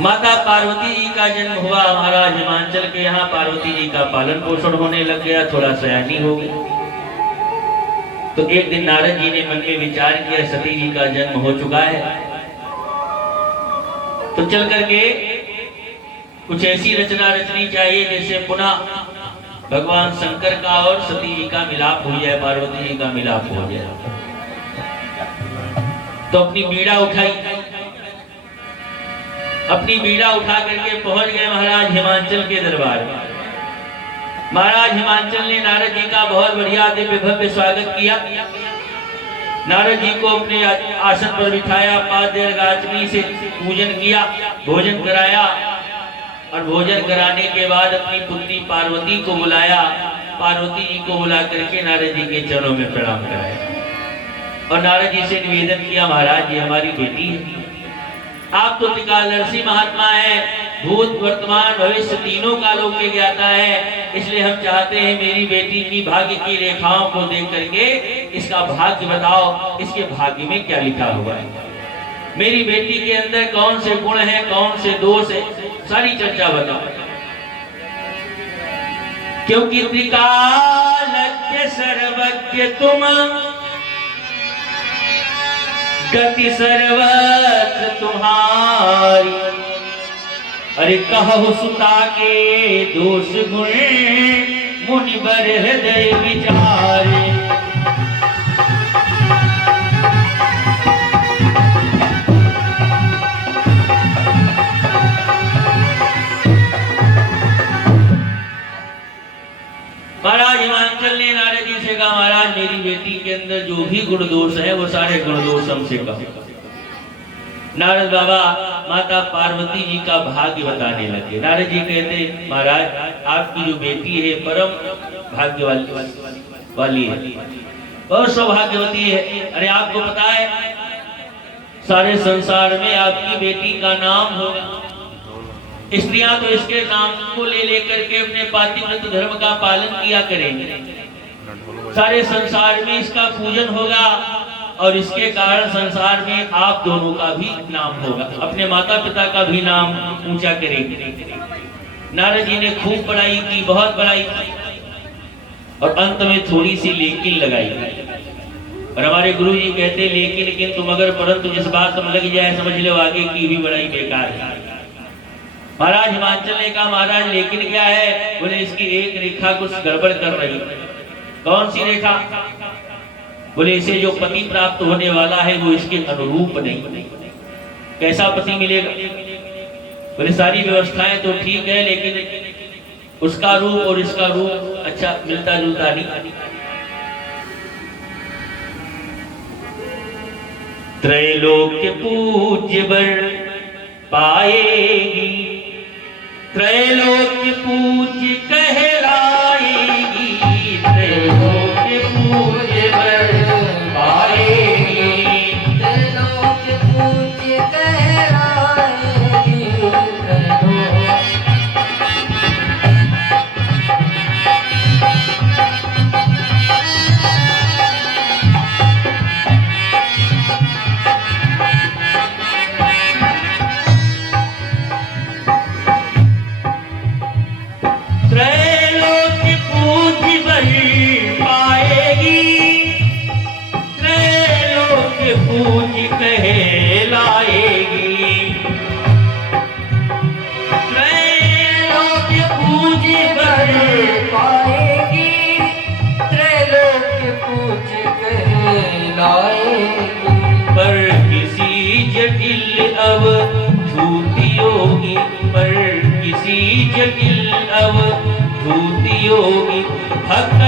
माता पार्वती जी का जन्म हुआ। महाराज हिमांचल के यहाँ पार्वती जी का पालन पोषण होने लग गया, थोड़ा सयानी हो गई। तो एक दिन नारद जी ने मन में विचार किया, सती जी का जन्म हो चुका है, तो चल करके कुछ ऐसी रचना रचनी चाहिए जैसे पुनः भगवान शंकर का और सती जी का मिलाप हो जाए, पार्वती जी का मिलाप हो जाए। तो अपनी बीड़ा उठाई, अपनी बीड़ा उठा करके पहुंच गए महाराज हिमांचल के दरबार में। महाराज हिमांचल ने नारद जी का बहुत बढ़िया दिव्य भव्य स्वागत किया। नारद जी को अपने आसन पर बिठाया, पाद्य अर्घाग्नि से पूजन किया, भोजन कराया और भोजन कराने के बाद अपनी पुत्री पार्वती को बुलाया। पार्वती जी को बुला करके नारद जी के चरणों में प्रणाम कराया और नारद जी से निवेदन किया, महाराज ये हमारी बेटी है, आप तो त्रिकालदर्शी महात्मा है, भूत वर्तमान भविष्य तीनों कालों के ज्ञाता है, इसलिए हम चाहते हैं मेरी बेटी की भाग्य की रेखाओं को देख करके इसका भाग्य बताओ, इसके भाग्य में क्या लिखा हुआ है, मेरी बेटी के अंदर कौन से गुण है, कौन से दोष है, सारी चर्चा बताओ। क्योंकि त्रिकालज्ञ सर्वज्ञ तुम, गति सर्वत्र तुम्हारी, अरे कहो सुता के दोष गुण, मुनिवर हृदय विचारे। महाराज हिमांचल ने नारद जी से कहा, महाराज मेरी बेटी के अंदर जो भी गुण दोष है वो सारे गुण दोष हमसे कहो। नारद बाबा माता पार्वती जी का भाग्य बताने लगे। नारद जी कहते, महाराज आपकी जो बेटी है परम भाग्य वाली है, बहुत सौभाग्यवती है। अरे आपको पता है सारे संसार में आपकी बेटी का नाम होगा, स्त्रियां तो इसके नाम को ले लेकर के अपने पातिव्रत धर्म का पालन किया करेंगे, सारे संसार में इसका पूजन होगा और इसके कारण संसार में आप दोनों का भी नाम होगा, अपने माता पिता का भी नाम ऊंचा करेंगे। नारद जी ने खूब पढ़ाई की, बहुत पढ़ाई की और अंत में थोड़ी सी लेकिन लगाई। और हमारे गुरु जी कहते लेकिन किंतु मगर परंतु जिस बात में लग जाए समझ लो आगे की भी बड़ाई बेकार है। महाराज हिमांचल ने कहा, महाराज लेकिन क्या है? बोले इसकी एक रेखा कुछ गड़बड़ कर रही। कौन सी रेखा? बोले इसे जो पति प्राप्त होने वाला है वो इसके अनुरूप नहीं। कैसा पति मिलेगा? बोले सारी व्यवस्थाएं तो ठीक है लेकिन उसका रूप और इसका रूप अच्छा मिलता जुलता नहीं। त्रैलोक्य पूज्य वर पाएगी, त्रैलोक्य पूज्य कहलाएगी, त्रैलोक्य पूज्य वर पाएगी, त्रैलोक्य पूज्य कहलाएगी, त्रैलोक्य पूज्य वर पाएगी, त्रैलोक्य पूज्य कहलाएगी, त्रैलोक्य पूज्य वर पाएगी, त्रैलोक्य पूज्य कहलाएगी। पर किसी जटिल अवधूति योगी, पर किसी जटिल अवधूति योगी भक्त